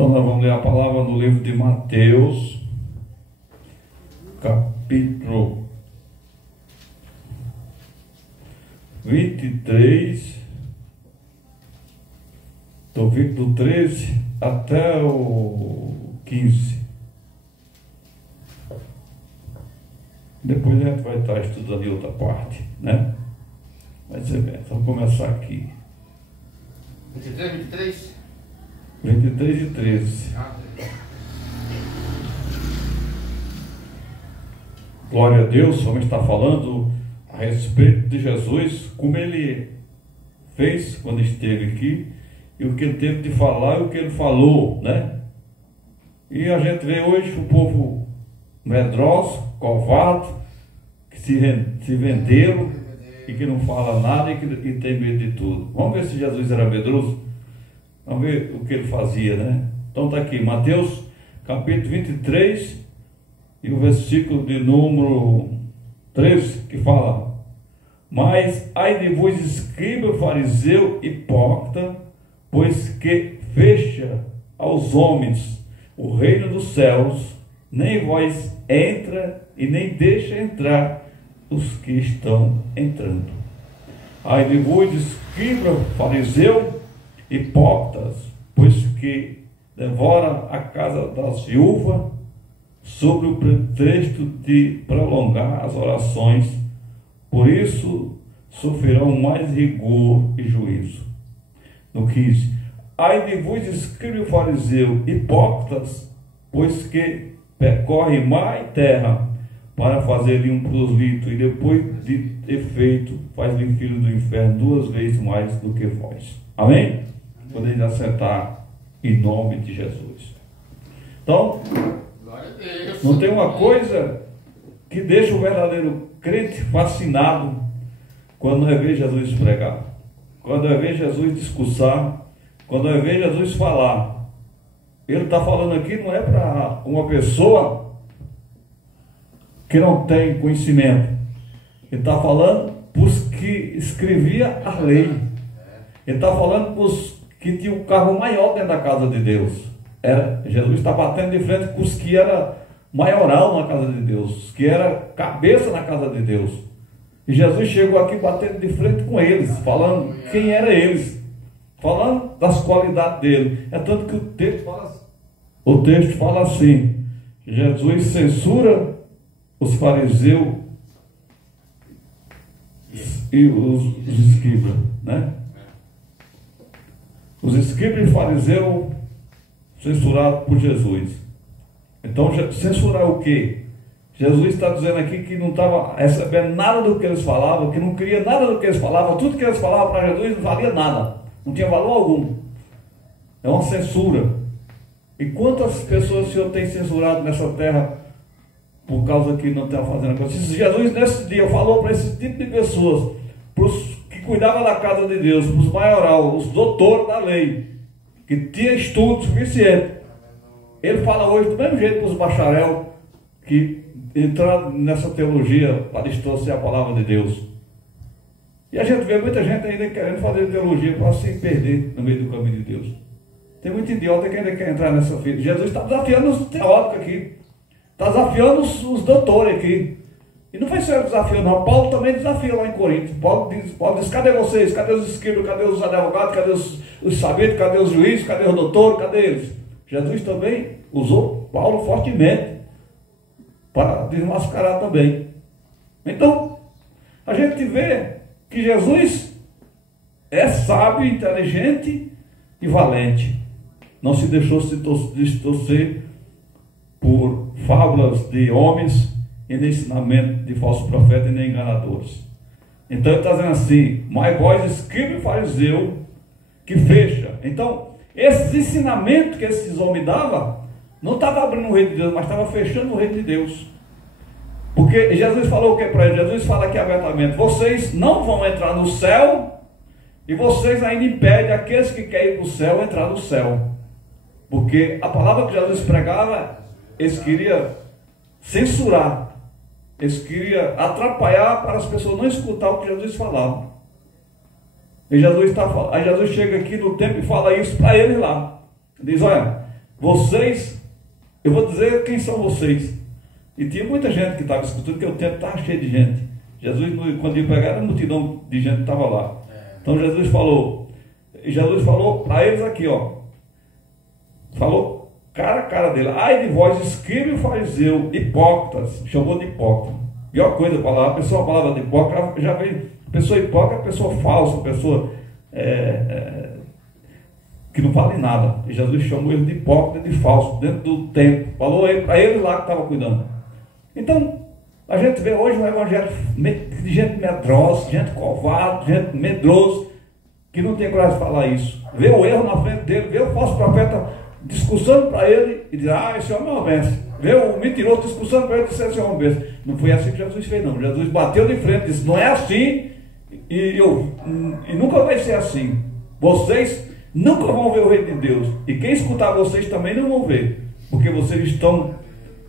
Então nós vamos ler a palavra no livro de Mateus, capítulo 23, do 13 até o 15. Depois a gente vai estar estudando em outra parte, né? Vai ser bem. Vamos começar aqui. 23? 23 e 13. Glória a Deus, vamos estar falando a respeito de Jesus, como ele fez quando esteve aqui, e o que ele teve de falar e o que ele falou, né? E a gente vê hoje o povo medroso, covarde, que se venderam e que não fala nada e que tem medo de tudo. Vamos ver se Jesus era medroso? Vamos ver o que ele fazia, né? Então está aqui, Mateus capítulo 23 e o versículo de número 13, que fala: mas ai de vós, escriba, fariseu, hipócrita, pois que fecha aos homens o reino dos céus, nem vós entra e nem deixa entrar os que estão entrando. Ai de vós, escriba, fariseu, hipócritas, pois que devora a casa das viúvas, sob o pretexto de prolongar as orações, por isso sofrerão mais rigor e juízo. No 15, ai de vós, escriba, fariseu, hipócritas, pois que percorre mar e terra para fazer-lhe um prosélito, e depois de efeito faz-lhe filho do inferno 2 vezes mais do que vós. Amém? Podemos acertar em nome de Jesus. Então, não tem uma coisa que deixa o verdadeiro crente fascinado quando é ver Jesus pregar, quando é ver Jesus discursar, quando é ver Jesus falar. Ele está falando aqui não é para uma pessoa que não tem conhecimento. Ele está falando para os que escrevia a lei. Ele está falando para os que tinham um cargo maior dentro da casa de Deus. Jesus está batendo de frente com os que era maioral na casa de Deus, os que era cabeça na casa de Deus. E Jesus chegou aqui batendo de frente com eles, falando quem era eles, falando das qualidades dele. É tanto que o texto fala assim: Jesus censura os fariseus e os escribas, né? Os escribas e fariseus censurados por Jesus. Então, censurar o quê? Jesus está dizendo aqui que não estava recebendo nada do que eles falavam, que não queria nada do que eles falavam, tudo que eles falavam para Jesus não valia nada, não tinha valor algum. É uma censura. E quantas pessoas o Senhor tem censurado nessa terra por causa que não está fazendo a coisa? Se Jesus nesse dia falou para esse tipo de pessoas, para os que cuidavam da casa de Deus, para os maioral, os doutores da lei, que tinha estudo suficiente, ele fala hoje do mesmo jeito para os bacharel que entraram nessa teologia para distorcer a palavra de Deus. E a gente vê muita gente ainda querendo fazer teologia para se perder no meio do caminho de Deus. Tem muito idiota que ainda quer entrar nessa fila. Jesus está desafiando os teólogos aqui, está desafiando os doutores aqui. E não foi só ele desafiando, não. Paulo também desafia lá em Corinto. Paulo diz: cadê vocês? Cadê os escribas? Cadê os advogados? Cadê os saberes? Cadê os juízes? Cadê os doutores? Cadê eles? Jesus também usou Paulo fortemente para desmascarar também. Então, a gente vê que Jesus é sábio, inteligente e valente. Não se deixou se distorcer por fábulas de homens e de ensinamento de falsos profetas e nem enganadores. Então ele está dizendo assim: mas vós, escriba e fariseu, que fecha. Então, esses ensinamentos que esses homens davam, não estava abrindo o reino de Deus, mas estava fechando o reino de Deus. Porque Jesus falou o que para eles? Jesus fala aqui abertamente: vocês não vão entrar no céu, e vocês ainda impedem aqueles que querem ir para o céu entrar no céu. Porque a palavra que Jesus pregava, eles queriam censurar, eles queriam atrapalhar para as pessoas não escutar o que Jesus falava. E Jesus chega aqui no templo e fala isso para eles lá. Diz: olha, vocês, eu vou dizer quem são vocês. E tinha muita gente que estava escutando, porque o templo estava cheio de gente. Jesus, quando ia pregar, era a multidão de gente que estava lá. Então Jesus falou para eles aqui, ó, falou cara a cara dele: ai de vós, escriba e fariseu, hipócritas. Chamou de hipócrita. Pior coisa, a palavra de hipócrita, já veio, pessoa hipócrita, pessoa falsa, pessoa que não vale nada. E Jesus chamou ele de hipócrita e de falso dentro do templo. Falou para ele lá que estava cuidando. Então, a gente vê hoje um evangelho de gente medrosa, gente covarde, gente medroso, que não tem coragem de falar isso. Vê o erro na frente dele, vê o falso profeta discussando para ele e diz: ah, esse homem é uma benção. Vê o mentiroso discussando para ele e diz: esse homem é uma benção. Não foi assim que Jesus fez, não. Jesus bateu de frente e disse: não é assim, e nunca vai ser assim. Vocês nunca vão ver o reino de Deus, e quem escutar vocês também não vão ver, porque vocês estão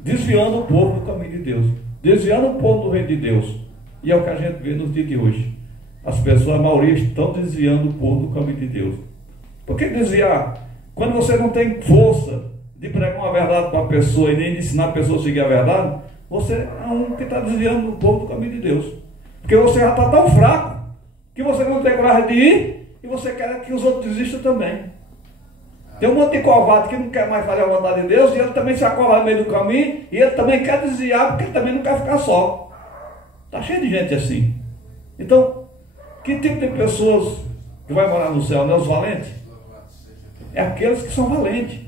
desviando o povo do caminho de Deus, desviando o povo do reino de Deus. E é o que a gente vê nos dias de hoje. As pessoas, a maioria, estão desviando o povo do caminho de Deus. Por que desviar? Quando você não tem força de pregar uma verdade para a pessoa e nem de ensinar a pessoa a seguir a verdade, você é um que está desviando o povo do caminho de Deus. Porque você já está tão fraco que você não tem coragem de ir e você quer que os outros desistam também. Tem um monte de covarde que não quer mais fazer a vontade de Deus, e ele também se acovarda no meio do caminho, e ele também quer desviar, porque ele também não quer ficar só. Está cheio de gente assim. Então, que tipo de pessoas que vai morar no céu? Não é os valentes? É aqueles que são valentes.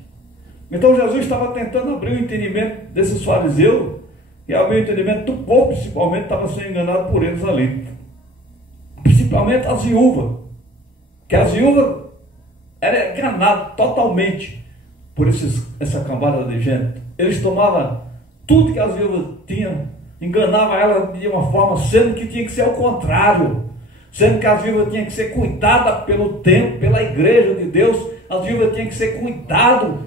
Então Jesus estava tentando abrir o entendimento desses fariseus, e abrir o entendimento do povo, principalmente, estava sendo enganado por eles ali. Principalmente as viúvas, que as viúvas era enganado totalmente por essa cambada de gente. Eles tomavam tudo que as viúvas tinham, enganavam ela de uma forma, sendo que tinha que ser ao contrário, sendo que as viúvas tinham que ser cuidadas pelo templo, pela igreja de Deus. As viúvas tinham que ser cuidadas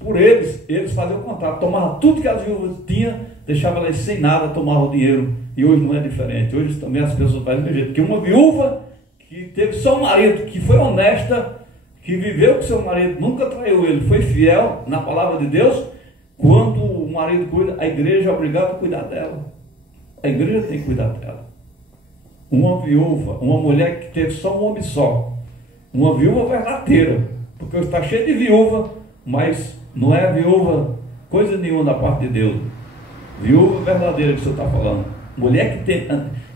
por eles. Eles faziam o contrário, tomavam tudo que as viúvas tinham, deixavam elas sem nada, tomavam o dinheiro. E hoje não é diferente. Hoje também as pessoas fazem do jeito. Porque uma viúva que teve só um marido, que foi honesta, que viveu com seu marido, nunca traiu ele, foi fiel na palavra de Deus. Quando o marido cuida, a igreja é obrigada a cuidar dela. A igreja tem que cuidar dela. Uma viúva, uma mulher que teve só um homem só, uma viúva verdadeira, porque está cheio de viúva, mas não é viúva coisa nenhuma da parte de Deus. Viúva verdadeira que você está falando, mulher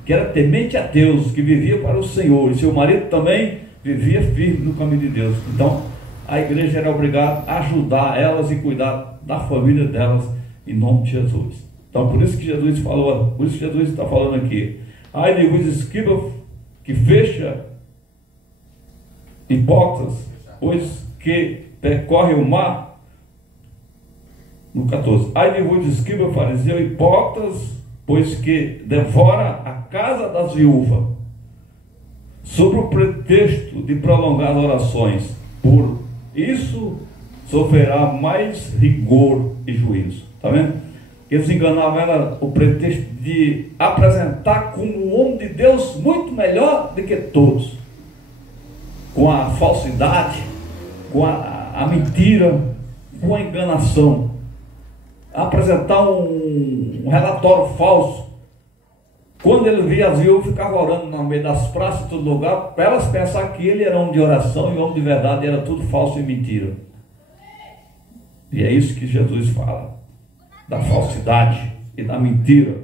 que era temente a Deus, que vivia para o Senhor, e seu marido também vivia firme no caminho de Deus. Então a igreja era obrigada a ajudar elas e cuidar da família delas, em nome de Jesus. Então por isso que Jesus falou, por isso que Jesus está falando aqui: ai de vós, escribas que fecha, hipócritas, pois que percorre o mar. No 14: ai de vós, escribas, fariseu, hipócritas, pois que devora a casa das viúvas, sob o pretexto de prolongar as orações. Por isso sofrerá mais rigor e juízo. Está vendo? Eles enganavam ela, o pretexto de apresentar como um homem de Deus muito melhor do que todos, com a falsidade, com a mentira, com a enganação, apresentar um relatório falso. Quando ele via as viúvas, ficava orando no meio das praças, em todo lugar, para elas pensar que ele era homem de oração e homem de verdade, era tudo falso e mentira. E é isso que Jesus fala, da falsidade e da mentira.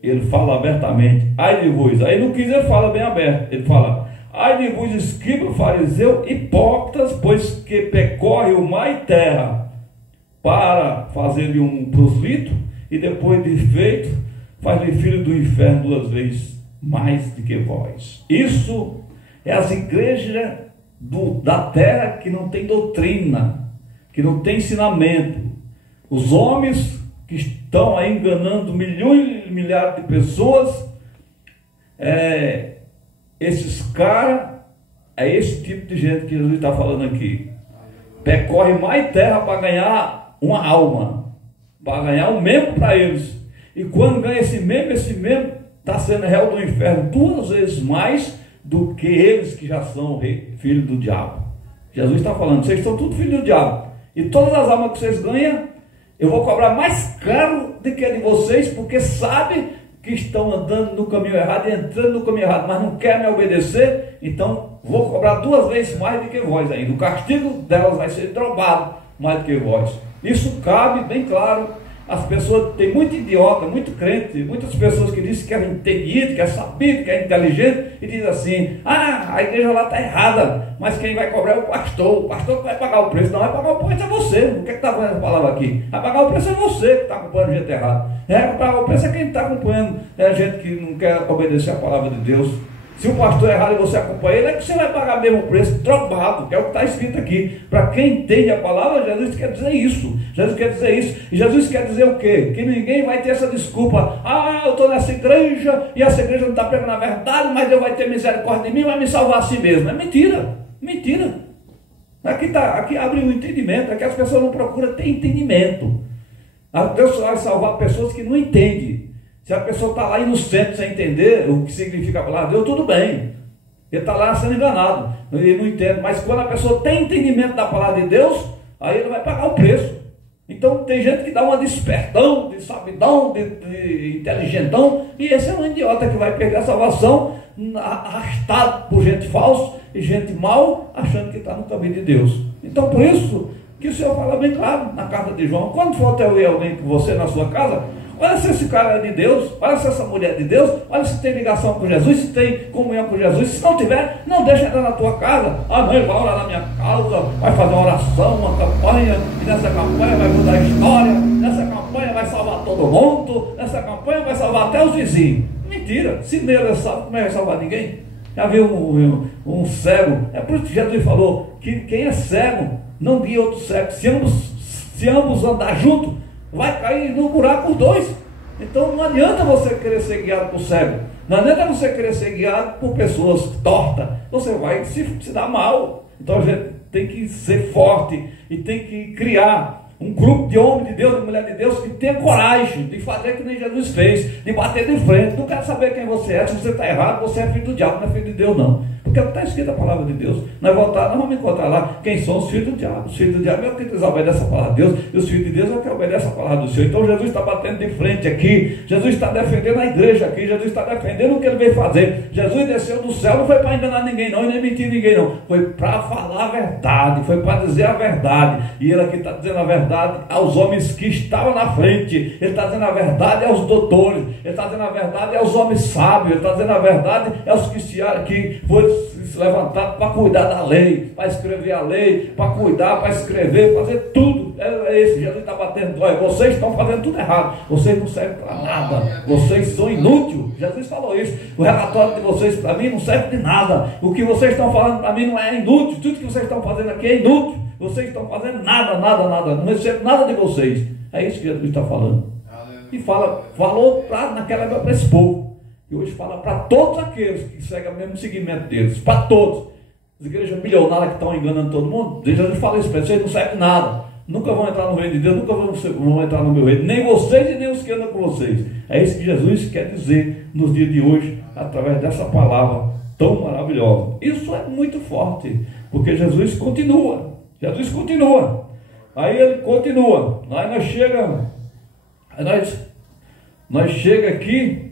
Ele fala abertamente: ai de vós. Aí não quis, ele fala bem aberto, ele fala: ai de vós, escribas, fariseu, hipócritas, pois que percorre o mar e terra para fazer-lhe um prosélito, e depois de feito faz-lhe filho do inferno 2 vezes mais do que vós. Isso é as igrejas da terra que não tem doutrina, que não tem ensinamento. Os homens que estão aí enganando milhões e milhares de pessoas, esses caras, é esse tipo de gente que Jesus está falando aqui. Percorre mais terra para ganhar uma alma, para ganhar um membro para eles. E quando ganha esse membro está sendo réu do inferno 2 vezes mais do que eles que já são filhos do diabo. Jesus está falando: vocês são tudo filhos do diabo. E todas as almas que vocês ganham, eu vou cobrar mais caro do que a de vocês, porque sabe que estão andando no caminho errado e entrando no caminho errado, mas não querem me obedecer, então vou cobrar 2 vezes mais do que vós ainda. O castigo delas vai ser dobrado mais do que vós. Isso cabe bem claro. As pessoas, tem muito idiota, muito crente, muitas pessoas que dizem que é entendido, que é sabido, que é inteligente, e diz assim: ah, a igreja lá está errada, mas quem vai cobrar é o pastor que vai pagar o preço. Não vai pagar o preço, é você. O que está falando essa palavra aqui? Vai pagar o preço é você que está acompanhando gente errada. Vai pagar o preço é quem está acompanhando gente que não quer obedecer a palavra de Deus. Se o pastor errado e você acompanha ele, é que você vai pagar mesmo o preço dobrado, que é o que está escrito aqui. Para quem entende a palavra, Jesus quer dizer isso. Jesus quer dizer isso. E Jesus quer dizer o quê? Que ninguém vai ter essa desculpa. Ah, eu estou nessa igreja e essa igreja não está pregando a verdade, mas Deus vai ter misericórdia de mim e vai me salvar a si mesmo. É mentira. Mentira. Aqui abre um entendimento. Aqui as pessoas não procuram ter entendimento. Deus vai salvar pessoas que não entendem. Se a pessoa está lá inocente sem entender o que significa a palavra de Deus, tudo bem. Ele está lá sendo enganado, ele não entende. Mas quando a pessoa tem entendimento da palavra de Deus, aí ele vai pagar o preço. Então tem gente que dá uma despertão, de sabidão, de inteligentão, e esse é um idiota que vai perder a salvação, arrastado por gente falsa e gente mal, achando que está no caminho de Deus. Então por isso que o Senhor fala bem claro na carta de João: quando for ter alguém com você na sua casa, olha se esse cara é de Deus, olha se essa mulher é de Deus, olha se tem ligação com Jesus, se tem comunhão com Jesus. Se não tiver, não deixa entrar na tua casa. Ah, não, ele vai orar na minha casa, vai fazer uma oração, uma campanha, e nessa campanha vai mudar a história, nessa campanha vai salvar todo mundo, nessa campanha vai salvar até os vizinhos. Mentira, se nele é salvo, como é que vai salvar ninguém? Já viu um cego? É por isso que Jesus falou que quem é cego não guia outro cego. Se ambos andar juntos, vai cair no buraco os dois. Então não adianta você querer ser guiado por cego, não adianta você querer ser guiado por pessoas tortas, você vai se dar mal. Então a gente tem que ser forte e tem que criar um grupo de homem de Deus, de mulher de Deus, que tenha coragem de fazer que nem Jesus fez, de bater de frente. Não quero saber quem você é, se você está errado, você é filho do diabo, não é filho de Deus não. Porque não está escrito a palavra de Deus. Nós vamos encontrar lá quem são os filhos do diabo. Os filhos do diabo é o que desobedece a palavra de Deus, e os filhos de Deus é o que obedece a palavra do Senhor. Então Jesus está batendo de frente aqui, Jesus está defendendo a igreja aqui, Jesus está defendendo o que ele veio fazer. Jesus desceu do céu, não foi para enganar ninguém não, e nem mentir ninguém não, foi para falar a verdade, foi para dizer a verdade. E ele aqui está dizendo a verdade aos homens que estavam na frente, ele está dizendo a verdade aos doutores, ele está dizendo a verdade aos homens sábios, ele está dizendo a verdade aos que foram se levantados para cuidar da lei, para escrever a lei, para cuidar, para escrever, fazer tudo. É esse, Jesus está batendo. Olha, vocês estão fazendo tudo errado, vocês não servem para nada, vocês são inúteis. Jesus falou isso. O relatório de vocês para mim não serve de nada, o que vocês estão falando para mim não é inútil, tudo que vocês estão fazendo aqui é inútil, vocês estão fazendo nada, não recebo nada de vocês. É isso que Jesus está falando. E falou naquela época para esse povo, e hoje fala para todos aqueles que seguem o mesmo segmento deles, para todos. As igrejas milionárias que estão enganando todo mundo, Jesus fala isso para vocês, não serve nada, nunca vão entrar no reino de Deus, nunca vão entrar no meu reino, nem vocês e nem os que andam com vocês. É isso que Jesus quer dizer nos dias de hoje, através dessa palavra tão maravilhosa. Isso é muito forte, porque Jesus continua. Aí ele continua. Aí nós chega aqui.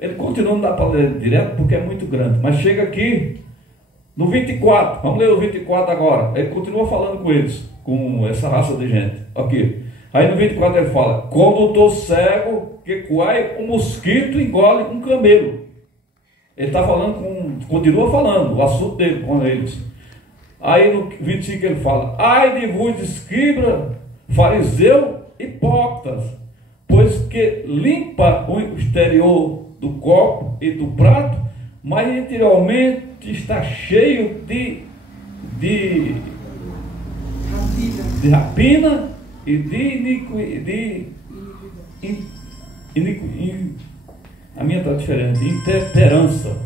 Ele continua, não dá para ler direto porque é muito grande, mas chega aqui no 24, vamos ler o 24 agora. Ele continua falando com eles, com essa raça de gente. Aqui. Aí no 24 ele fala: como estou cego, que coai um mosquito engole um camelo. Ele está falando continua falando o assunto dele com eles. Aí no 25 ele fala: ai de vos, escriba, fariseu, hipócritas, pois que limpa o exterior do copo e do prato, mas interiormente está cheio de rapina e de a minha está diferente, intemperança.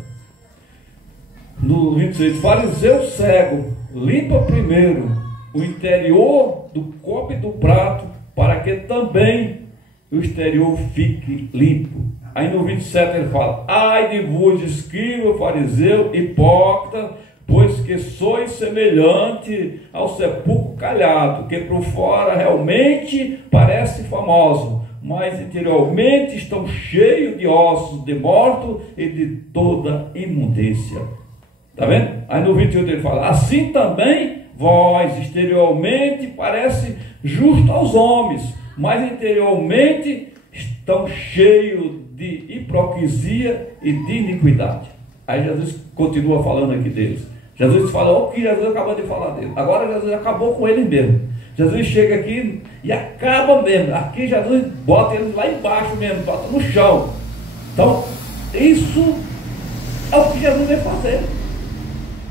No 26, fariseu cego, limpa primeiro o interior do copo e do prato, para que também o exterior fique limpo. Aí no 27 ele fala: ai de vos, escriba, fariseu, hipócrita, pois que sois semelhante ao sepulcro calhado, que por fora realmente parece famoso, mas interiormente estão cheios de ossos de mortos e de toda imundícia. Está vendo? Aí no 28 ele fala: assim também vós exteriormente parece justo aos homens, mas interiormente estão cheios de hipocrisia e de iniquidade. Aí Jesus continua falando aqui deles. Jesus falou o que Jesus acabou de falar dele. Agora Jesus acabou com eles mesmo. Jesus chega aqui e acaba mesmo. Aqui Jesus bota eles lá embaixo mesmo, bota no chão. Então, isso é o que Jesus veio fazer.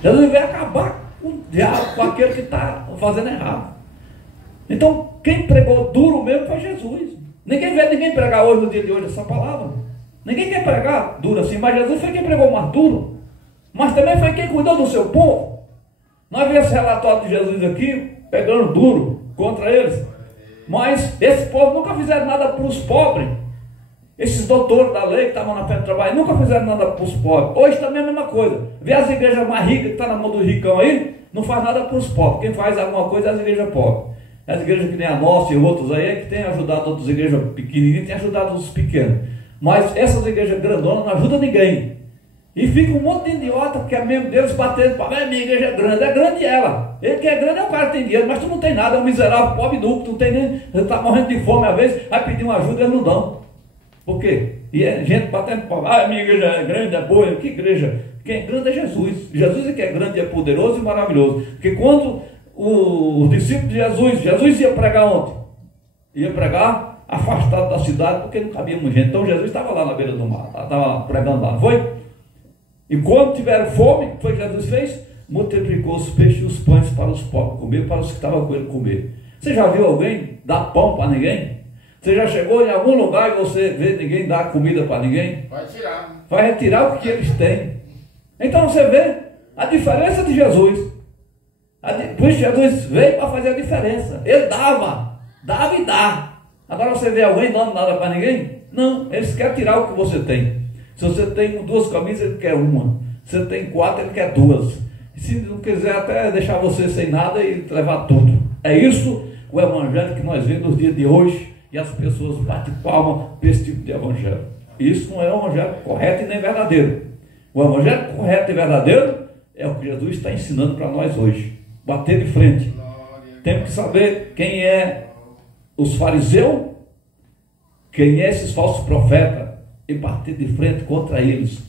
Jesus veio acabar com o diabo, com aquele que está fazendo errado. Então, quem pregou duro mesmo foi Jesus. Ninguém vê ninguém pregar hoje, no dia de hoje, essa palavra. Ninguém quer pregar duro assim, mas Jesus foi quem pregou mais duro. Mas também foi quem cuidou do seu povo. Nós vemos esse relatório de Jesus aqui, pegando duro contra eles. Mas esse povo nunca fizeram nada para os pobres. Esses doutores da lei que estavam na frente do trabalho nunca fizeram nada para os pobres. Hoje também é a mesma coisa. Vê as igrejas mais ricas que estão na mão do ricão aí, não faz nada para os pobres. Quem faz alguma coisa é as igrejas pobres. As igrejas que nem a nossa e outros aí é que tem ajudado outras igrejas pequenininhas, tem ajudado os pequenos. Mas essas igrejas grandonas não ajudam ninguém. E fica um monte de idiota, porque é mesmo deles batendo, minha igreja é grande ela. Ele que é grande é o cara que tem dinheiro, mas tu não tem nada, é um miserável, pobre nuco, tu não tem nem, você está morrendo de fome às vezes, vai pedir uma ajuda e eles não dão. Por quê? E é gente batendo palma, minha igreja é grande, é boa, que igreja? Quem é grande é Jesus. Jesus é que é grande, é poderoso e maravilhoso. Porque quando os discípulos de Jesus ia pregar onde? Ia pregar afastado da cidade, porque não cabia muita gente. Então Jesus estava lá na beira do mar, estava pregando lá, não foi? E quando tiveram fome, foi o que Jesus fez? Multiplicou os peixes e os pães para os pobres comer, para os que estavam com ele comer. Você já viu alguém dar pão para ninguém? Você já chegou em algum lugar e você vê ninguém dar comida para ninguém? Vai tirar. Vai retirar o que eles têm. Então você vê a diferença de Jesus. Por isso Jesus veio para fazer a diferença. Ele dava e dá. Agora você vê alguém dando nada para ninguém? Não, eles querem tirar o que você tem. Se você tem 2 camisas, ele quer uma. Se você tem 4, ele quer 2. E se não quiser até deixar você sem nada e levar tudo. É isso o evangelho que nós vemos nos dias de hoje. E as pessoas batem palma para esse tipo de evangelho. Isso não é um evangelho correto e nem verdadeiro. O evangelho correto e verdadeiro é o que Jesus está ensinando para nós hoje. Bater de frente. Temos que saber quem é os fariseus, quem é esses falsos profetas, e bater de frente contra eles.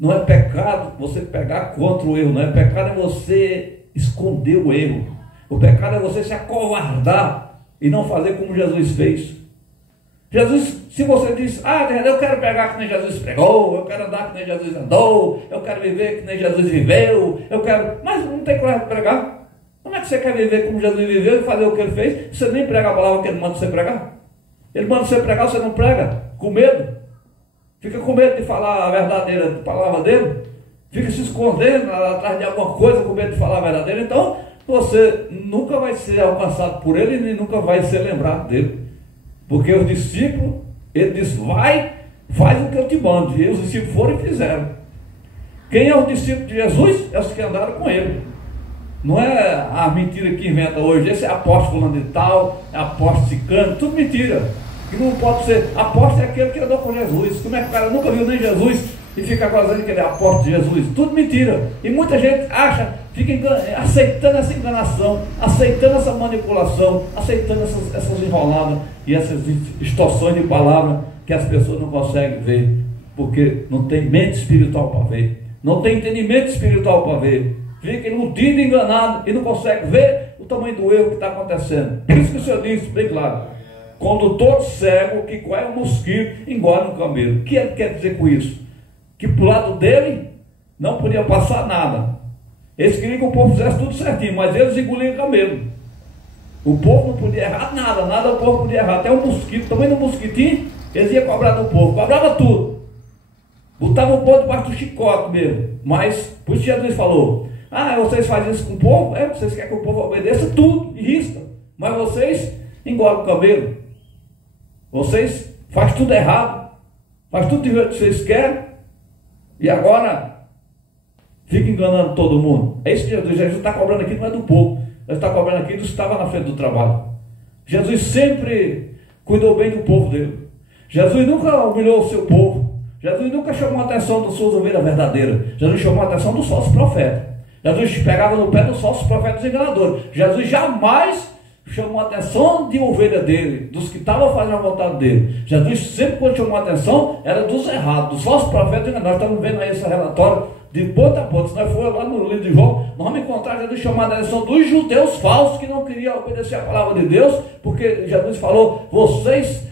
Não é pecado você pegar contra o erro, não é pecado é você esconder o erro. O pecado é você se acovardar e não fazer como Jesus fez. Jesus, se você diz, eu quero pegar que nem Jesus pregou, eu quero andar que nem Jesus andou, eu quero viver que nem Jesus viveu, mas não tem coragem de pregar. Como é que você quer viver como Jesus viveu e fazer o que ele fez? Você nem prega a palavra que ele manda você pregar. Ele manda você pregar, você não prega, com medo. Fica com medo de falar a verdadeira palavra dele, fica se escondendo atrás de alguma coisa com medo de falar a verdadeira. Então você nunca vai ser alcançado por ele e nem nunca vai ser lembrado dele. Porque os discípulos, ele diz, vai, faz o que eu te mando. E os discípulos foram e fizeram. Quem é o discípulo de Jesus? É os que andaram com ele. Não é a mentira que inventa hoje, esse é apóstolo fulano de tal, é apóstolo ciclano, tudo mentira. Que não pode ser, apóstolo é aquele que andou com Jesus. Como é que o cara nunca viu nem Jesus e fica agora dizendo que ele é apóstolo de Jesus? Tudo mentira. E muita gente acha, fica aceitando essa enganação, aceitando essa manipulação, aceitando essas enroladas e essas distorções de palavra que as pessoas não conseguem ver, porque não tem mente espiritual para ver, não tem entendimento espiritual para ver, fica iludido, enganado e não consegue ver o tamanho do erro que está acontecendo. Por isso que o Senhor disse bem claro: condutor cego que qual é um mosquito engole um camelo. O que ele quer dizer com isso? Que para o lado dele não podia passar nada. Eles queriam que o povo fizesse tudo certinho, mas eles engoliam camelo. O povo não podia errar nada o povo podia errar. Até um mosquito, também no mosquitinho, eles iam cobrar do povo, cobrava tudo. Botavam o povo debaixo do chicote mesmo. Mas, por isso Jesus falou, vocês fazem isso com o povo? Vocês querem que o povo obedeça tudo e risca. Mas vocês engolem o camelo. Vocês fazem tudo errado. Fazem tudo do jeito que vocês querem. E agora fica enganando todo mundo. É isso que Jesus está cobrando aqui, não é do povo. Ele está cobrando aqui dos que estavam na frente do trabalho. Jesus sempre cuidou bem do povo dele. Jesus nunca humilhou o seu povo. Jesus nunca chamou a atenção das suas ovelhas verdadeiras. Jesus chamou a atenção dos falsos profetas. Jesus pegava no pé dos falsos profetas enganadores. Jesus jamais chamou a atenção de ovelha dele, dos que estavam fazendo a vontade dele. Jesus sempre, quando chamou a atenção, era dos errados, dos falsos profetas enganadores. Nós estamos vendo aí esse relatório de ponta a ponta. Se nós formos lá no livro de João, nós vamos encontrar Jesus chamando a atenção dos judeus falsos que não queriam obedecer a palavra de Deus, porque Jesus falou, vocês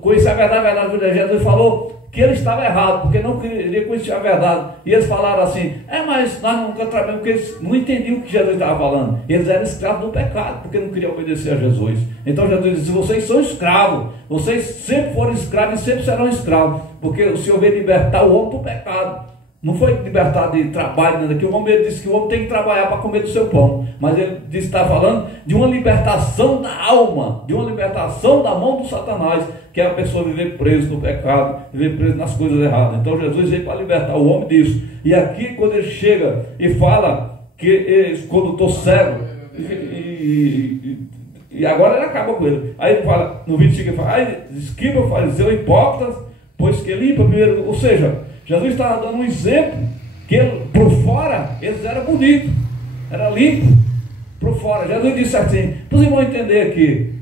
conhecem a verdade. Jesus falou que ele estava errado, porque não queria conhecer a verdade. E eles falaram assim, mas nós nunca trabalhamos, porque eles não entendiam o que Jesus estava falando. Eles eram escravos do pecado, porque não queriam obedecer a Jesus. Então Jesus disse, vocês são escravos, vocês sempre foram escravos e sempre serão escravos, porque o Senhor veio libertar o homem do pecado. Não foi libertar de trabalho, nada, que o homem disse que o homem tem que trabalhar para comer do seu pão. Mas ele está falando de uma libertação da alma, de uma libertação da mão do Satanás, que é a pessoa viver preso no pecado, viver preso nas coisas erradas. Então Jesus veio para libertar o homem disso. E aqui quando ele chega e fala que quando estou cego, e agora ele acaba com ele. Aí ele fala, no 25 ele fala, esquiva fariseu hipócritas, pois que limpa primeiro, ou seja, Jesus estava dando um exemplo, que por fora eles eram bonitos, era limpo, por fora. Jesus disse assim, vocês vão entender aqui,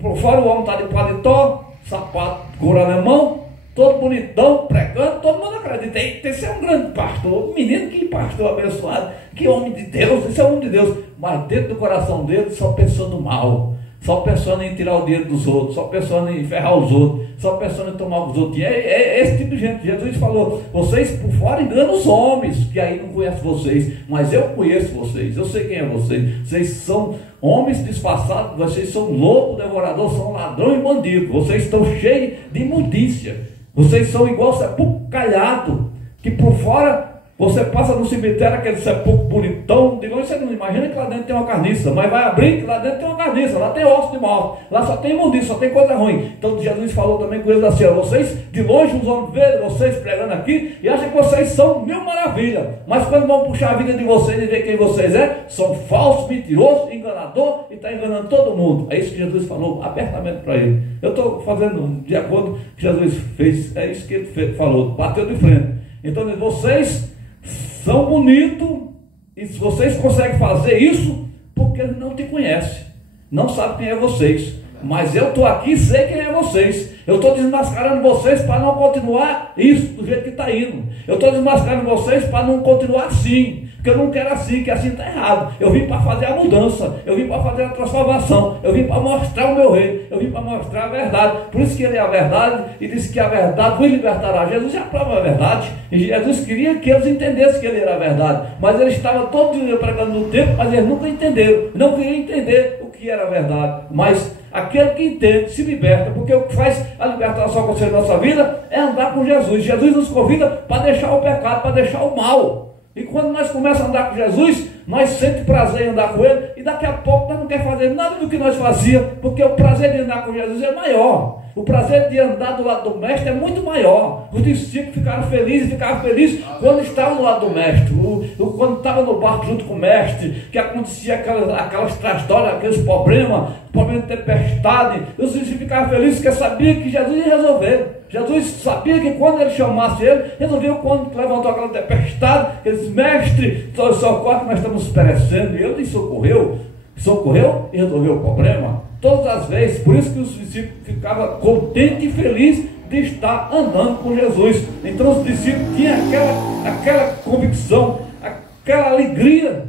por fora o homem está de paletó, sapato, couro alemão, todo bonitão, pregando, todo mundo acredita, esse é um grande pastor, menino, que pastor abençoado, que homem de Deus, esse é um homem de Deus, mas dentro do coração dele só pensando mal, só pensando em tirar o dinheiro dos outros, só pensando em ferrar os outros, só pensando em tomar os outros. É esse tipo de gente. Jesus falou, vocês por fora enganam os homens, que aí não conhecem vocês, mas eu conheço vocês, eu sei quem é vocês. Vocês são homens disfarçados, vocês são loucos, devoradores, são ladrão e bandido, vocês estão cheios de imundícia, vocês são igual sepulcro calhado, que por fora você passa no cemitério, aquele sepulcro bonitão, de longe você não imagina que lá dentro tem uma carniça, mas vai abrir que lá dentro tem uma carniça, lá tem osso de morte, lá só tem imundícia, só tem coisa ruim. Então Jesus falou também com eles assim, vocês de longe os homens veem vocês pregando aqui e acham que vocês são mil maravilhas, mas quando vão puxar a vida de vocês e ver quem vocês são falsos, mentirosos, enganador e está enganando todo mundo. É isso que Jesus falou abertamente para ele. Eu estou fazendo de acordo com o que Jesus fez, é isso que ele falou, bateu de frente. Então vocês são bonitos, e se vocês conseguem fazer isso, porque ele não te conhece, não sabe quem é vocês, mas eu estou aqui e sei quem é vocês, eu estou desmascarando vocês para não continuar isso do jeito que está indo, eu estou desmascarando vocês para não continuar assim, porque eu não quero assim, que assim está errado. Eu vim para fazer a mudança, eu vim para fazer a transformação, eu vim para mostrar o meu rei, eu vim para mostrar a verdade. Por isso que ele é a verdade e disse que a verdade vos libertará. Jesus já prova a verdade e Jesus queria que eles entendessem que ele era a verdade, mas ele estava todo dia pregando no tempo, mas eles nunca entenderam, não queriam entender o que era a verdade. Mas aquele que entende se liberta, porque o que faz a libertação acontecer na nossa vida é andar com Jesus. Jesus nos convida para deixar o pecado, para deixar o mal. E quando nós começamos a andar com Jesus, nós sentimos prazer em andar com Ele, e daqui a pouco nós não queremos fazer nada do que nós fazíamos, porque o prazer de andar com Jesus é maior. O prazer de andar do lado do mestre é muito maior. Os discípulos ficaram felizes quando estavam do lado do mestre, quando estavam no barco junto com o mestre, que acontecia aquelas trastórias, aqueles problemas de tempestade. Os discípulos ficaram felizes porque sabiam que Jesus ia resolver. Jesus sabia que quando ele chamasse ele, resolveu quando levantou aquela tempestade, ele disse, mestre, socorre que nós estamos perecendo, e ele lhe socorreu e resolveu o problema. Todas as vezes, por isso que os discípulos ficavam contentes e felizes de estar andando com Jesus. Então os discípulos tinham aquela convicção, aquela alegria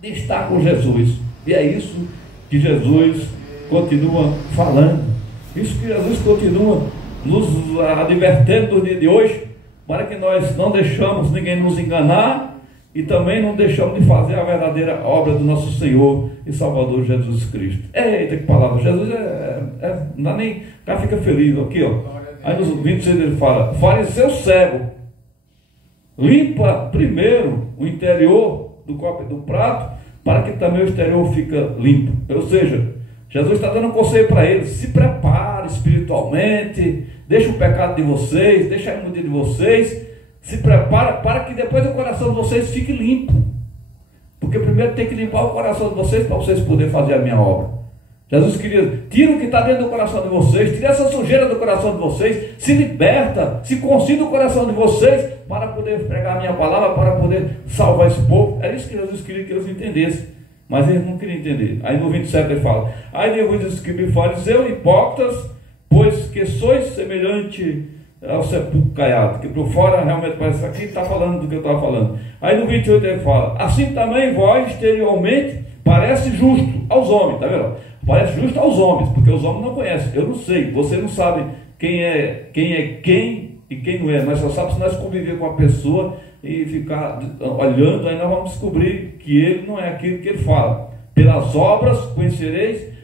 de estar com Jesus. E é isso que Jesus continua falando. Isso que Jesus continua nos advertendo no dia de hoje, para que nós não deixamos ninguém nos enganar e também não deixamos de fazer a verdadeira obra do nosso Senhor e Salvador Jesus Cristo. Eita, que palavra! Jesus não dá nem, o cara fica feliz aqui, ó. Aí nos 26 ele fala, fariseu cego, limpa primeiro o interior do copo e do prato, para que também o exterior fica limpo. Ou seja, Jesus está dando um conselho para eles, se prepare espiritualmente, deixa o pecado de vocês, deixa a imundícia de vocês, se prepara para que depois o coração de vocês fique limpo. Porque primeiro tem que limpar o coração de vocês para vocês poderem fazer a minha obra. Jesus queria, tira o que está dentro do coração de vocês, tira essa sujeira do coração de vocês, se liberta, se concida o coração de vocês para poder pregar a minha palavra, para poder salvar esse povo. Era isso que Jesus queria que eles entendessem, mas eles não queriam entender. Aí no 27 ele fala: ai de vós, escribas e fariseus, hipócritas, pois que sois semelhante ao sepulcro caiado, que por fora realmente parece, aqui está falando do que eu estava falando. Aí no 28 ele fala: assim também vós exteriormente parece justo aos homens, está vendo? Parece justo aos homens, porque os homens não conhecem. Eu não sei, você não sabe quem é quem e quem não é. Nós só sabemos se nós conviver com a pessoa e ficar olhando, aí nós vamos descobrir que ele não é aquilo que ele fala. Pelas obras conhecereis,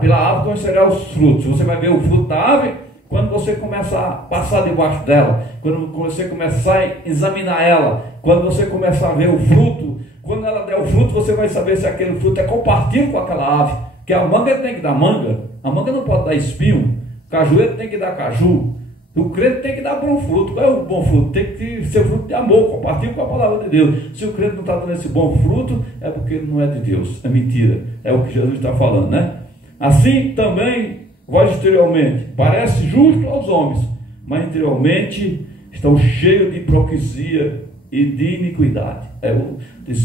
pela árvore conhecereis os frutos. Você vai ver o fruto da árvore quando você começar a passar debaixo dela, quando você começar a examinar ela, quando você começar a ver o fruto. Quando ela der o fruto, você vai saber se aquele fruto é compatível com aquela árvore. Que a manga tem que dar manga, a manga não pode dar espinho, o cajueiro tem que dar caju, o crente tem que dar bom fruto. Qual é o bom fruto? Tem que ser fruto de amor, compatível com a palavra de Deus. Se o crente não está dando esse bom fruto, é porque ele não é de Deus, é mentira, é o que Jesus está falando, né? Assim também, vós exteriormente, parece justo aos homens, mas interiormente estão cheios de hipocrisia e de iniquidade.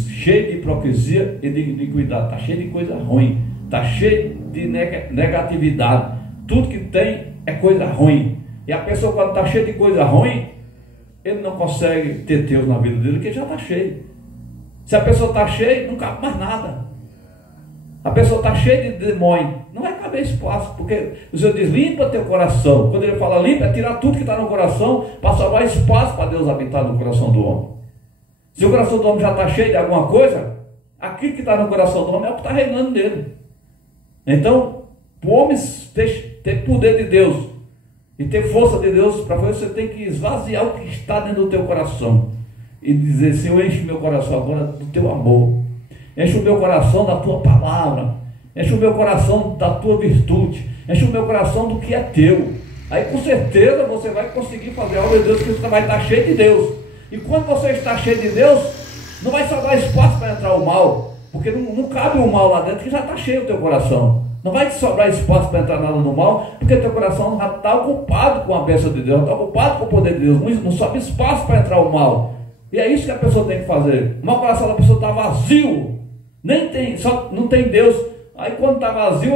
Cheio de hipocrisia e de iniquidade, está cheio de coisa ruim. Está cheio de negatividade. Tudo que tem é coisa ruim. E a pessoa, quando está cheia de coisa ruim, ele não consegue ter Deus na vida dele, porque já está cheio. Se a pessoa está cheia, não cabe mais nada. A pessoa está cheia de demônio, não vai caber espaço, porque o Senhor diz: limpa teu coração. Quando ele fala limpa, é tirar tudo que está no coração, para salvar espaço para Deus habitar no coração do homem. Se o coração do homem já está cheio de alguma coisa, aquilo que está no coração do homem é o que está reinando nele. Então, para o homem ter poder de Deus e ter força de Deus, para você tem que esvaziar o que está dentro do teu coração e dizer: Senhor, enche o meu coração agora do teu amor, enche o meu coração da tua palavra, enche o meu coração da tua virtude, enche o meu coração do que é teu. Aí com certeza você vai conseguir fazer a obra de Deus, porque você vai estar cheio de Deus. E quando você está cheio de Deus, não vai sobrar espaço para entrar o mal, porque não cabe o mal lá dentro, que já está cheio o teu coração. Não vai te sobrar espaço para entrar nada no mal, porque teu coração já está ocupado com a bênção de Deus, está ocupado com o poder de Deus. Não sobe espaço para entrar o mal. E é isso que a pessoa tem que fazer. O coração da pessoa está vazio, não tem Deus. Aí quando está vazio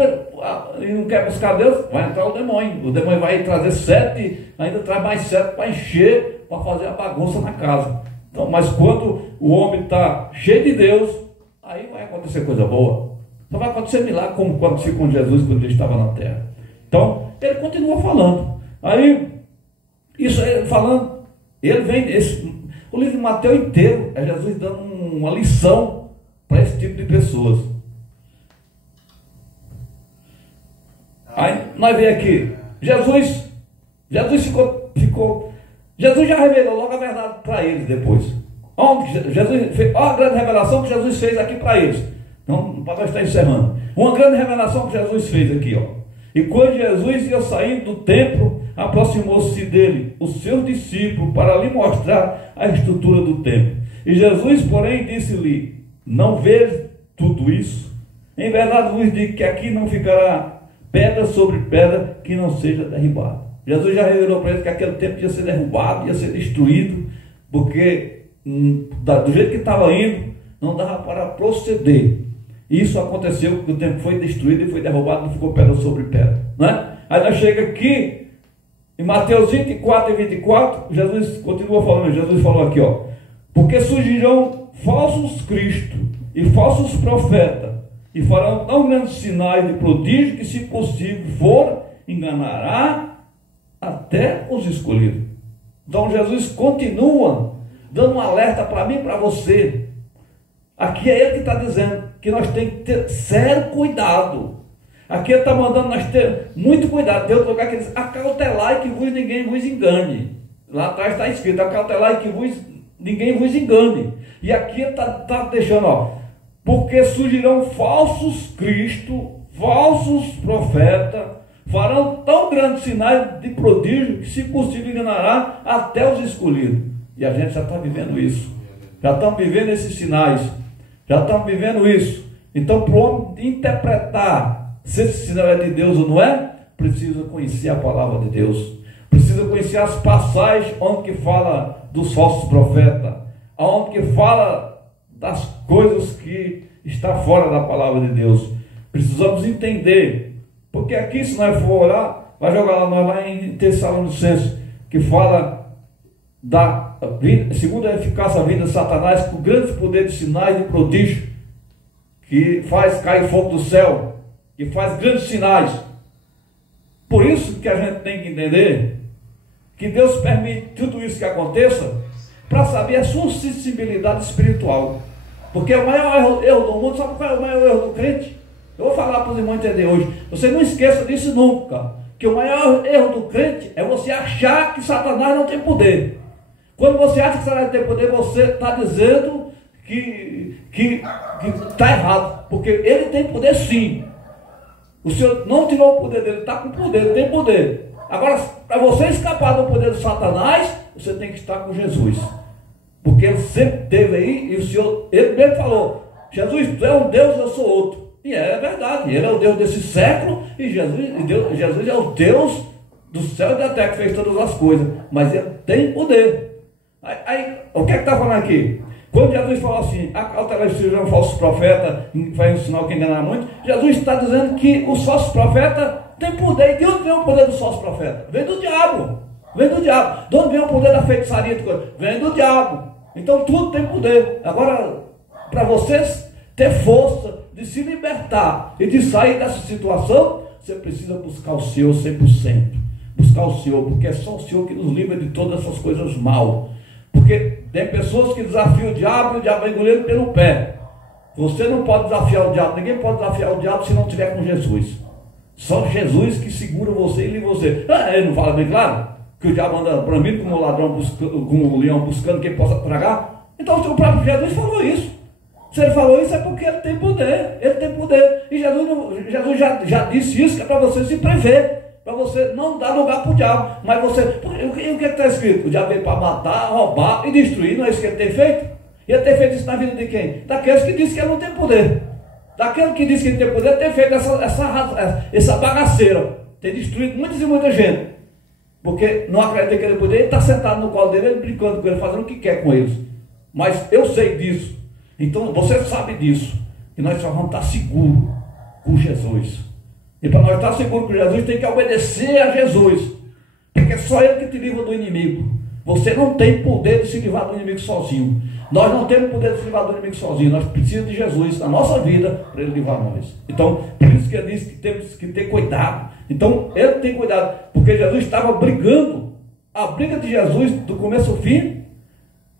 e não quer buscar Deus, vai entrar o demônio. O demônio vai trazer 7, ainda traz mais 7 para encher, para fazer a bagunça na casa. Então, mas quando o homem está cheio de Deus, aí vai acontecer coisa boa. Só vai acontecer milagre, como aconteceu com Jesus quando ele estava na terra. Então, ele continua falando. Aí, isso ele falando, ele vem, o livro de Mateus inteiro é Jesus dando uma lição para esse tipo de pessoas. Aí, nós vemos aqui, Jesus já revelou logo a verdade para eles depois. Olha a grande revelação que Jesus fez aqui para eles. Então, para nós estar encerrando. Uma grande revelação que Jesus fez aqui, ó. E quando Jesus ia saindo do templo, aproximou-se dele os seus discípulos para lhe mostrar a estrutura do templo. E Jesus, porém, disse-lhe: não vês tudo isso? Em verdade vos digo que aqui não ficará pedra sobre pedra que não seja derribada. Jesus já revelou para eles que aquele templo ia ser derrubado, ia ser destruído, porque do jeito que estava indo, não dava para proceder. Isso aconteceu, porque o templo foi destruído e foi derrubado, não ficou pedra sobre pedra, né? Aí nós chega aqui em Mateus 24 e 24, Jesus continua falando. Jesus falou aqui, ó: porque surgirão falsos cristos e falsos profetas, e farão tão grandes sinais de prodígio que, se possível for, enganará até os escolhidos. Então Jesus continua dando um alerta para mim e para você. Aqui é ele que está dizendo que nós temos que ter sério cuidado. Aqui ele está mandando nós ter muito cuidado. Tem outro lugar que diz: acautelai que ninguém vos engane. Lá atrás está escrito: acautelai que ninguém vos engane. E aqui ele está deixando, ó: porque surgirão falsos cristos, falsos profetas, farão tão grandes sinais de prodígio que, se possível, enganará até os escolhidos. E a gente já está vivendo isso. Já estamos vivendo esses sinais. Já estamos vivendo isso. Então, para o homem interpretar se esse sinal é de Deus ou não é, precisa conhecer a palavra de Deus. Precisa conhecer as passagens onde que fala dos falsos profetas, onde que fala das coisas que está fora da palavra de Deus. Precisamos entender, porque aqui, se nós for olhar, vai jogar lá em Tessalonicenses, que fala da segundo a eficácia vinda de Satanás, com grandes poderes de sinais e prodígios, que faz cair fogo do céu, que faz grandes sinais. Por isso que a gente tem que entender que Deus permite tudo isso que aconteça para saber a sua sensibilidade espiritual. Porque o maior erro do mundo, sabe qual é o maior erro do crente? Eu vou falar para os irmãos entender hoje. Você não esqueça disso nunca, que o maior erro do crente é você achar que Satanás não tem poder. Quando você acha que Satanás tem poder, você está dizendo que está errado, porque ele tem poder sim. O Senhor não tirou o poder dele, está com poder, ele tem poder. Agora, para você escapar do poder de Satanás, você tem que estar com Jesus, porque ele sempre teve aí, e o Senhor, ele mesmo falou: Jesus, tu é um Deus, eu sou outro. E é verdade, ele é o Deus desse século, e Jesus é o Deus do céu e da terra, que fez todas as coisas, mas ele tem poder. Aí o que está falando aqui? Quando Jesus falou assim: acautelai sejam falsos profetas, faz um sinal que engana muito, Jesus está dizendo que os falsos profetas têm poder. E de onde vem o poder dos falsos profetas? Vem do diabo. Vem do diabo. De onde vem o poder da feitiçaria? Vem do diabo. Então tudo tem poder. Agora, para vocês ter força de se libertar e de sair dessa situação, você precisa buscar o Senhor 100%. Buscar o Senhor, porque é só o Senhor que nos livra de todas essas coisas mal. Porque tem pessoas que desafiam o diabo e o diabo vai engolir ele pelo pé. Você não pode desafiar o diabo, ninguém pode desafiar o diabo se não estiver com Jesus. Só Jesus que segura você e livra você. Ele não fala bem claro? Que o diabo anda bramindo como o ladrão, como o leão buscando quem possa tragar? Então o próprio Jesus falou isso. Se ele falou isso é porque ele tem poder. Ele tem poder. E Jesus já disse isso, que é para você se prever, para você não dar lugar para o diabo. Mas você, o que está escrito? O diabo veio para matar, roubar e destruir. Não é isso que ele tem feito? E ele tem feito isso na vida de quem? Daqueles que dizem que ele não tem poder. Daquele que diz que ele tem poder, tem feito essa bagaceira. Tem destruído muitas e muita gente. Porque não acredita que ele tem poder. Ele está sentado no colo dele, ele brincando com ele, fazendo o que quer com eles. Mas eu sei disso. Então você sabe disso. E nós só vamos estar seguros com Jesus. E para nós estar seguros com Jesus, tem que obedecer a Jesus. Porque é só Ele que te livra do inimigo. Você não tem poder de se livrar do inimigo sozinho. Nós não temos poder de se livrar do inimigo sozinho. Nós precisamos de Jesus na nossa vida para Ele livrar nós. Então, por isso que Ele disse que temos que ter cuidado. Então, Ele tem cuidado. Porque Jesus estava brigando. A briga de Jesus, do começo ao fim,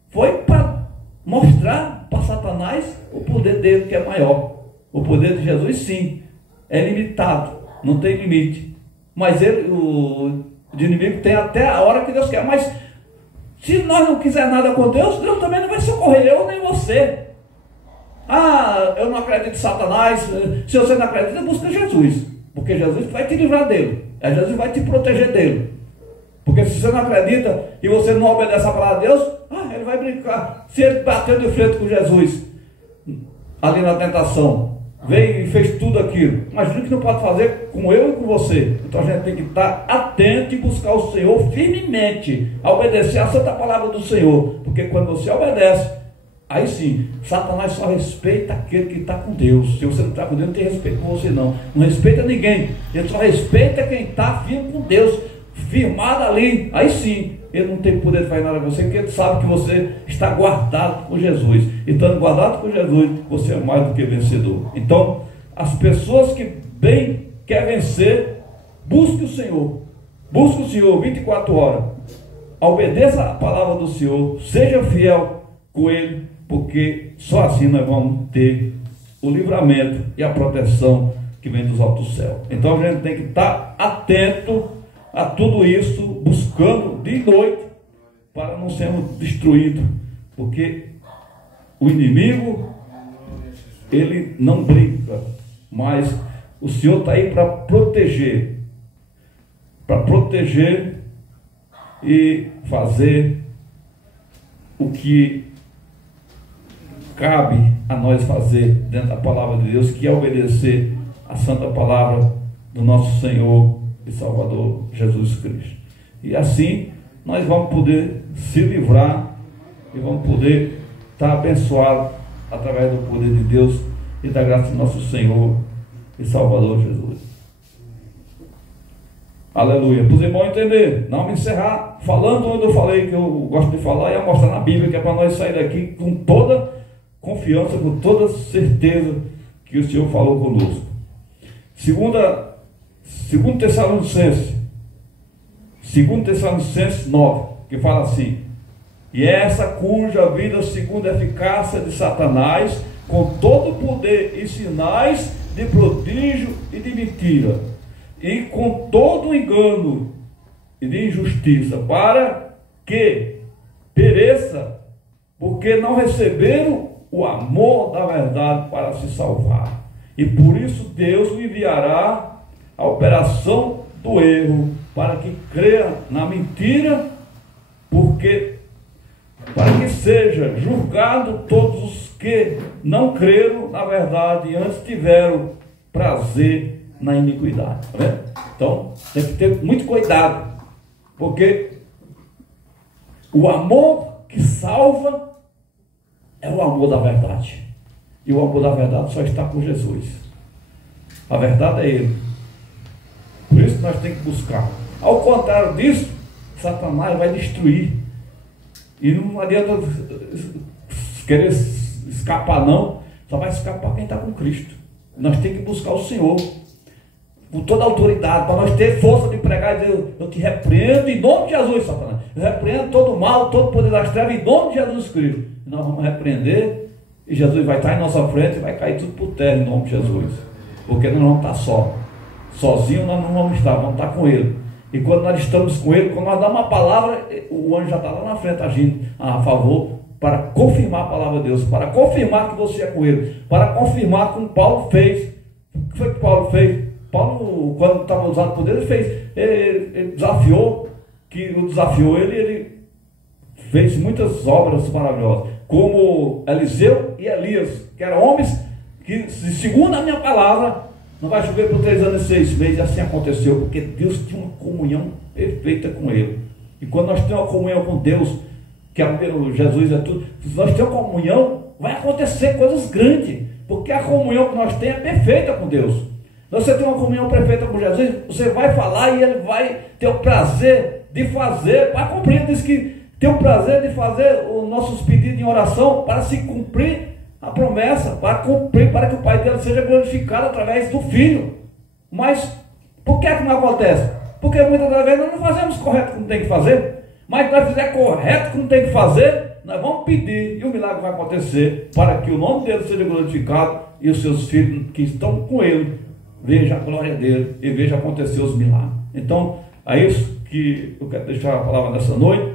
foi para mostrar para Satanás o poder dele, que é maior. O poder de Jesus, sim, é limitado, não tem limite. Mas o inimigo tem até a hora que Deus quer. Mas se nós não quiser nada com Deus, Deus também não vai socorrer eu nem você. Eu não acredito em Satanás. Se você não acredita, busca Jesus, porque Jesus vai te livrar dele. Jesus vai te proteger dele. Porque se você não acredita e você não obedece a palavra de Deus, ele vai brincar. Se ele bateu de frente com Jesus ali na tentação, veio e fez tudo aquilo, imagina que não pode fazer com eu e com você. Então a gente tem que estar atento e buscar o Senhor firmemente, a obedecer a santa palavra do Senhor. Porque quando você obedece, aí sim, Satanás só respeita aquele que está com Deus. Se você não está com Deus, não tem respeito com você não. Não respeita ninguém. Ele só respeita quem está firme com Deus, firmado ali. Aí sim, ele não tem poder de fazer nada com você, porque ele sabe que você está guardado com Jesus. E estando guardado com Jesus, você é mais do que vencedor. Então, as pessoas que bem querem vencer, busque o Senhor. Busque o Senhor 24 horas. Obedeça a palavra do Senhor. Seja fiel com Ele, porque só assim nós vamos ter o livramento e a proteção que vem dos altos céus. Então a gente tem que estar atento a tudo isso, buscando de noite, para não sermos destruídos, porque o inimigo, ele não brinca, mas o Senhor está aí para proteger e fazer o que cabe a nós fazer dentro da palavra de Deus, que é obedecer a santa palavra do nosso Senhor e Salvador Jesus Cristo. E assim nós vamos poder se livrar e vamos poder estar abençoados através do poder de Deus e da graça do nosso Senhor e Salvador Jesus. Aleluia. Para os irmãos entenderem, não me encerrar falando onde eu falei que eu gosto de falar, e mostrar na Bíblia, que é para nós sair daqui com toda confiança, com toda certeza que o Senhor falou conosco. Segundo Tessalonicenses 9, que fala assim: e essa cuja vida segundo a eficácia de Satanás, com todo o poder e sinais de prodígio e de mentira, e com todo o engano e de injustiça, para que pereça, porque não receberam o amor da verdade para se salvar. E por isso Deus o enviará a operação do erro, para que creia na mentira, para que seja julgado todos os que não creram na verdade e antes tiveram prazer na iniquidade. Tá vendo? Então tem que ter muito cuidado, porque o amor que salva é o amor da verdade, e o amor da verdade só está com Jesus. A verdade é Ele. Por isso nós temos que buscar. Ao contrário disso, Satanás vai destruir, e não adianta querer escapar não, só vai escapar quem está com Cristo. Nós temos que buscar o Senhor com toda a autoridade, para nós ter força de pregar e dizer: eu te repreendo em nome de Jesus, Satanás. Eu repreendo todo o mal, todo o poder das trevas em nome de Jesus Cristo. E nós vamos repreender, e Jesus vai estar em nossa frente e vai cair tudo por terra em nome de Jesus. Porque nós não vamos estar sozinhos, nós não vamos estar com Ele. E quando nós estamos com Ele, quando nós damos uma palavra, o anjo já está lá na frente agindo a favor, para confirmar a palavra de Deus, para confirmar que você é com Ele, para confirmar como Paulo fez. O que foi que Paulo fez? Paulo, quando estava usado por Deus, ele desafiou, ele fez muitas obras maravilhosas, como Eliseu e Elias, que eram homens que, segundo a minha palavra, não vai chover por 3 anos e 6 meses. E assim aconteceu, porque Deus tinha uma comunhão perfeita com Ele. E quando nós temos uma comunhão com Deus, que é Jesus é tudo, se nós temos uma comunhão, vai acontecer coisas grandes, porque a comunhão que nós temos é perfeita com Deus. Você tem uma comunhão perfeita com Jesus, você vai falar e Ele vai ter o prazer de fazer, para cumprir. Diz que tem o prazer de fazer os nossos pedidos em oração, para se cumprir a promessa, para cumprir, para que o Pai dele seja glorificado através do Filho. Mas por que não acontece? Porque muitas das vezes nós não fazemos correto como tem que fazer. Mas se nós fizermos correto como tem que fazer, nós vamos pedir, e o milagre vai acontecer, para que o nome dele seja glorificado e os seus filhos que estão com ele vejam a glória dele e vejam acontecer os milagres. Então é isso que eu quero deixar a palavra nessa noite.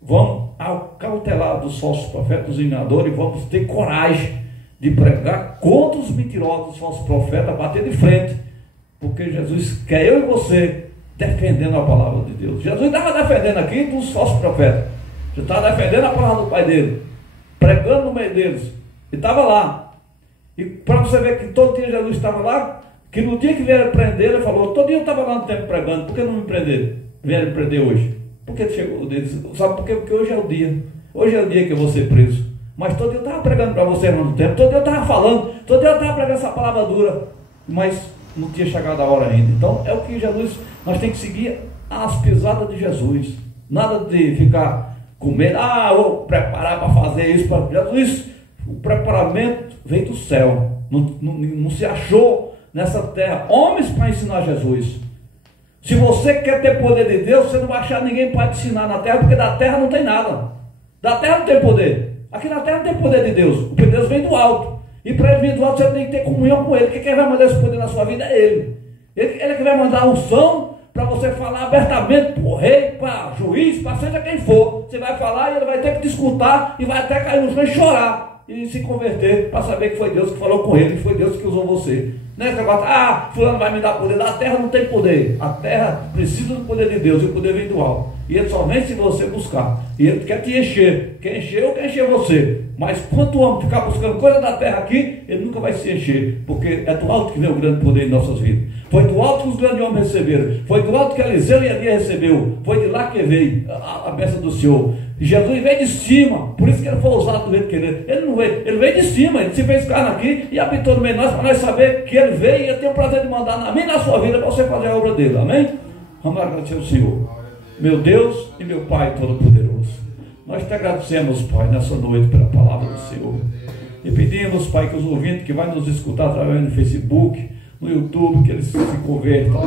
Vamos acautelar dos falsos profetas, dos enganadores, e vamos ter coragem de pregar contra os mentirosos, dos falsos profetas, bater de frente, porque Jesus quer eu e você defendendo a palavra de Deus. Jesus estava defendendo aqui dos falsos profetas, já estava defendendo a palavra do Pai dele, pregando no meio deles, e estava lá. E para você ver que todo dia Jesus estava lá, que no dia que vieram prender, ele falou: todo dia eu estava lá no templo pregando, por que não me prender? Vieram me prender hoje. Porque chegou, sabe por quê? Porque hoje é o dia. Hoje é o dia que eu vou ser preso. Mas todo dia eu estava pregando para você no tempo, todo dia eu estava falando, todo dia eu estava pregando essa palavra dura, mas não tinha chegado a hora ainda. Então é o que Jesus, nós temos que seguir as pisadas de Jesus. Nada de ficar com medo, vou preparar para fazer isso para Jesus. O preparamento veio do céu. Não se achou nessa terra homens para ensinar Jesus. Se você quer ter poder de Deus, você não vai achar ninguém para te ensinar na terra, porque da terra não tem nada. Da terra não tem poder. Aqui na terra não tem poder de Deus. O poder de Deus vem do alto. E para ele vir do alto, você tem que ter comunhão com Ele. Quem vai mandar esse poder na sua vida é Ele. Ele é que vai mandar a unção para você falar abertamente para o rei, para juiz, para seja quem for. Você vai falar e ele vai ter que te escutar e vai até cair no chão e chorar e se converter, para saber que foi Deus que falou com ele, que foi Deus que usou você. Não é que agora, fulano vai me dar poder. A terra não tem poder. A terra precisa do poder de Deus, e o poder vem do alto. E Ele só vem se você buscar. E Ele quer te encher. Quer encher ou quer encher você. Mas quando o homem ficar buscando coisa da terra aqui, ele nunca vai se encher. Porque é do alto que vem o grande poder em nossas vidas. Foi do alto que os grandes homens receberam. Foi do alto que Eliseu e Elias recebeu. Foi de lá que veio a bênção do Senhor. E Jesus veio de cima. Por isso que ele foi ousado do jeito que ele não veio. Ele veio de cima. Ele se fez carne aqui e habitou no meio de nós, para nós saber que ele veio e ele tem o prazer de mandar na minha e na sua vida para você fazer a obra dele. Amém? Vamos agradecer ao Senhor. Meu Deus e meu Pai Todo-Poderoso, nós te agradecemos, Pai, nessa noite pela palavra do Senhor. E pedimos, Pai, que os ouvintes que vão nos escutar através do Facebook, no YouTube, que eles se convertam,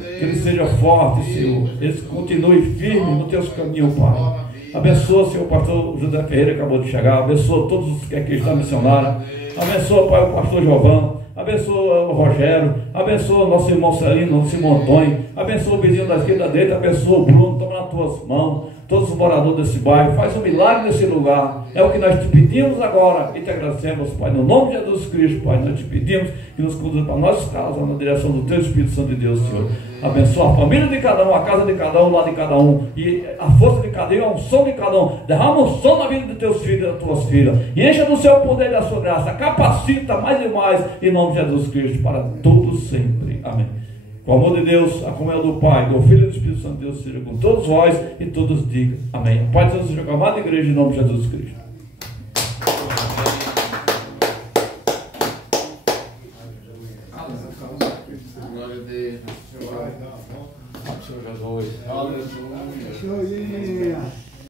que eles sejam fortes, Senhor. Eles continuem firmes no teus caminhos, Pai. Abençoa, Senhor, o pastor José Ferreira, acabou de chegar. Abençoa todos os que aqui estão missionários. Abençoa, Pai, o pastor Jovão. Abençoa o Rogério. Abençoa o nosso irmão Celino, nosso irmão Antônio. Abençoa o vizinho da esquerda direita. Abençoa o Bruno. Toma nas tuas mãos. Todos os moradores desse bairro. Faz um milagre nesse lugar. É o que nós te pedimos agora. E te agradecemos, Pai. No nome de Jesus Cristo, Pai, nós te pedimos que nos conduza para nossas casas, na direção do teu Espírito Santo de Deus, Senhor. Abençoa a família de cada um, a casa de cada um, o lado de cada um, e a força de cada um, a unção de cada um. Derrama unção na vida de teus filhos e das tuas filhas, e encha do seu poder e da sua graça. Capacita mais e mais, em nome de Jesus Cristo, para todos sempre. Amém. Com o amor de Deus, a comunhão do Pai, do Filho e do Espírito Santo de Deus seja com todos vós, e todos digam amém. A paz de Deus seja com a amada igreja, em nome de Jesus Cristo.